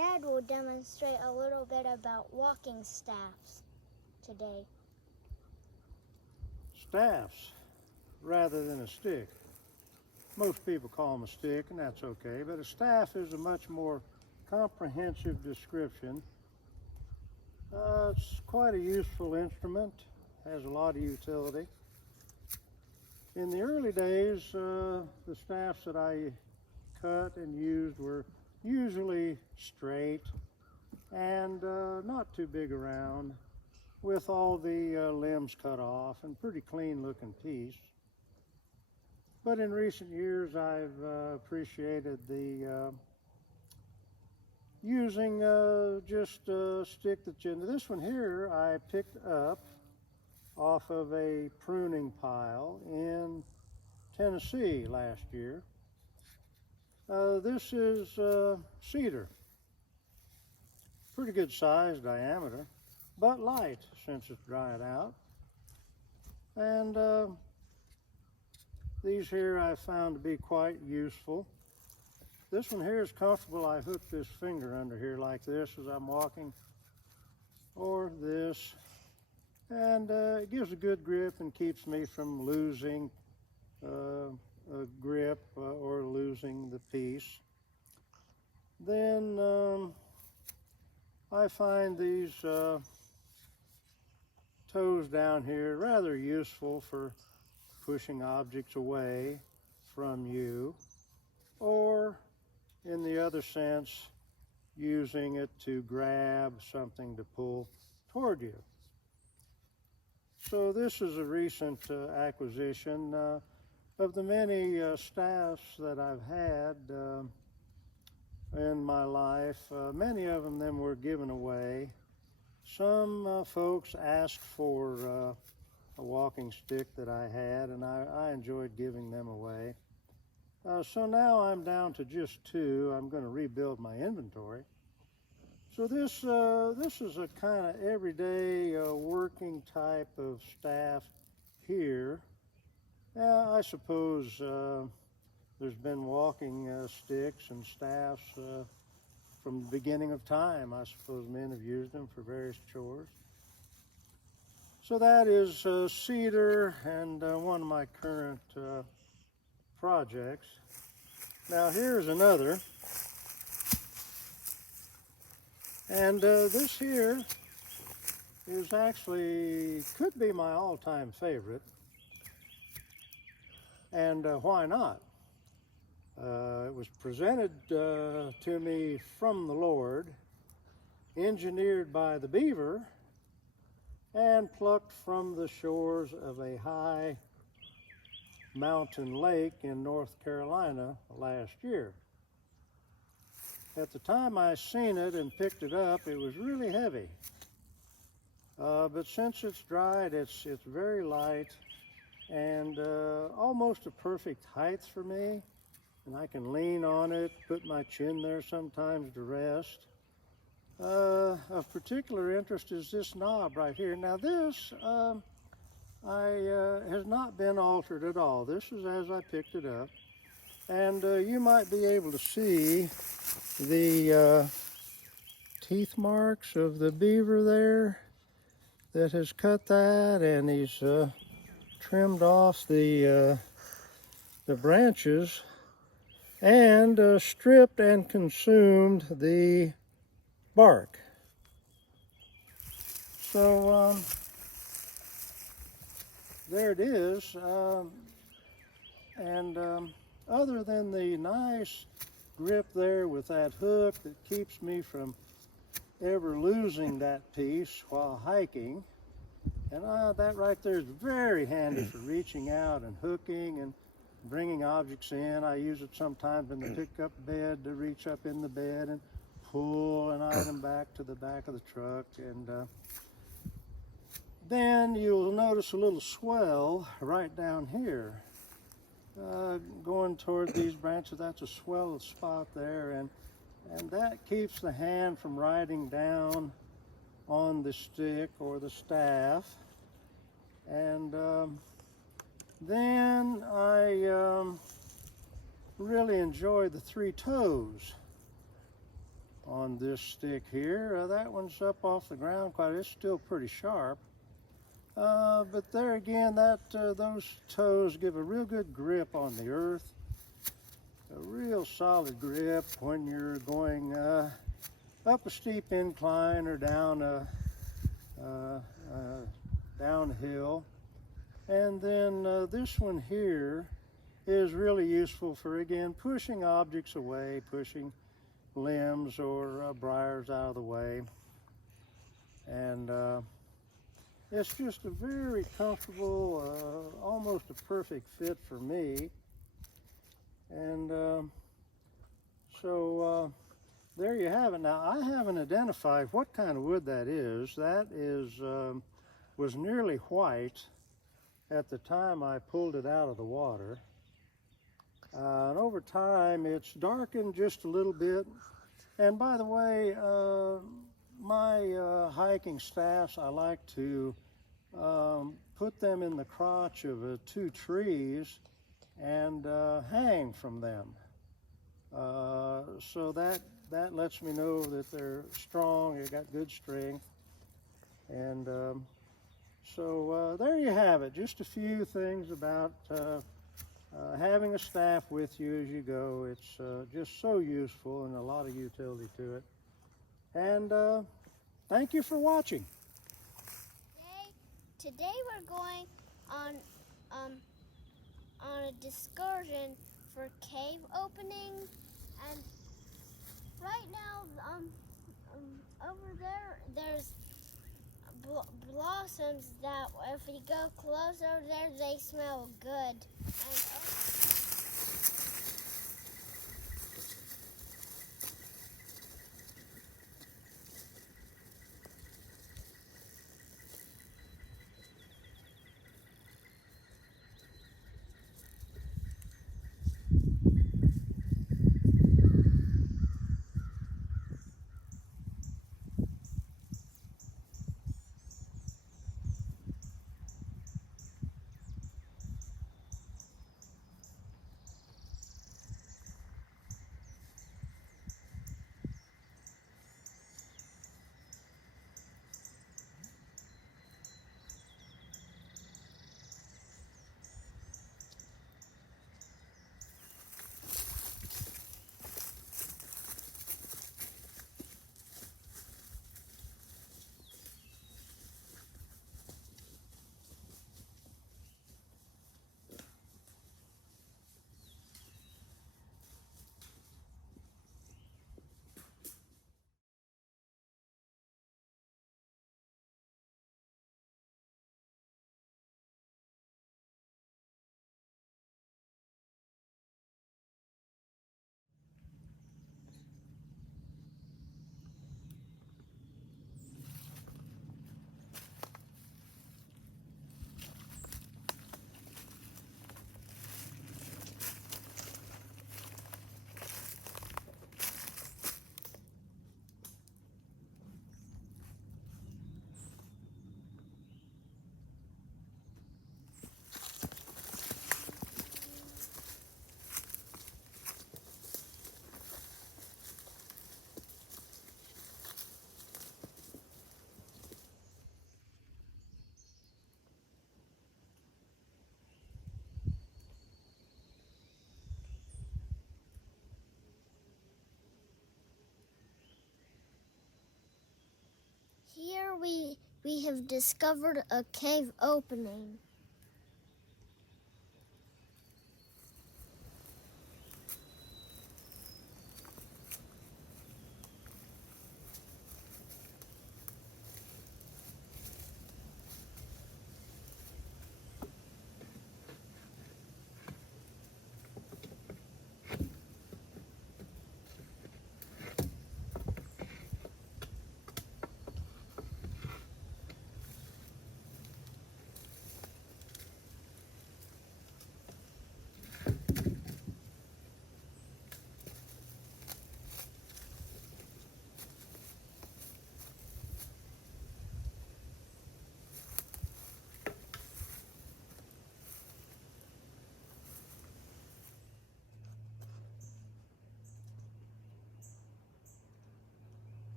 Dad will demonstrate a little bit about walking staffs today. Staffs rather than a stick. Most people call them a stick, and that's okay, but a staff is a much more comprehensive description. It's quite a useful instrument, has a lot of utility. In the early days, the staffs that I cut and used were usually straight and not too big around, with all the limbs cut off and pretty clean looking piece. But in recent years, I've appreciated the using just a stick that's in. This one here I picked up off of a pruning pile in Tennessee last year. This is cedar. Pretty good size diameter, but light since it's dried out. And these here I found to be quite useful. This one here is comfortable. I hook this finger under here like this as I'm walking, or this, and it gives a good grip and keeps me from losing a grip or losing the piece. Then I find these toes down here rather useful for pushing objects away from you, or in the other sense, using it to grab something to pull toward you. So this is a recent acquisition. Of the many staffs that I've had in my life, many of them were given away. Some folks asked for a walking stick that I had, and I enjoyed giving them away. So now I'm down to just two. I'm going to rebuild my inventory. So this is a kind of everyday working type of staff here. I suppose there's been walking sticks and staffs from the beginning of time. I suppose men have used them for various chores. So that is cedar and one of my current projects. Now here's another. And this here is actually, could be my all-time favorite. And why not? It was presented to me from the Lord, engineered by the Beaver, and plucked from the shores of a high mountain lake in North Carolina last year. At the time I seen it and picked it up, it was really heavy. But since it's dried, it's very light and almost a perfect height for me. And I can lean on it, put my chin there sometimes to rest. Of particular interest is this knob right here. Now this has not been altered at all. This is as I picked it up. And you might be able to see the teeth marks of the beaver there that has cut that, and he's trimmed off the branches and stripped and consumed the bark. So there it is. Other than the nice grip there with that hook that keeps me from ever losing that piece while hiking, and that right there is very handy for reaching out and hooking and bringing objects in. I use it sometimes in the pickup bed to reach up in the bed and pull an item back to the back of the truck. And then you'll notice a little swell right down here. Going toward these branches, that's a swelled spot there, and that keeps the hand from riding down on the stick or the staff. And then I really enjoy the three toes on this stick here. That one's up off the ground quite. It's still pretty sharp. But there again, those toes give a real good grip on the earth. A real solid grip when you're going up a steep incline or down a downhill. And then this one here is really useful for, again, pushing objects away, pushing limbs or briars out of the way. And it's just a very comfortable, almost a perfect fit for me. And so there you have it. Now, I haven't identified what kind of wood that is. That was nearly white at the time I pulled it out of the water. And over time, it's darkened just a little bit. And by the way, my hiking staffs, I like to put them in the crotch of 2 trees and hang from them. So that lets me know that they're strong, they've got good strength. And so there you have it, just a few things about having a staff with you as you go. It's just so useful and a lot of utility to it. And thank you for watching. Today we're going on a excursion for cave opening, and right now over there's blossoms that if you go close over there, they smell good. And here we have discovered a cave opening.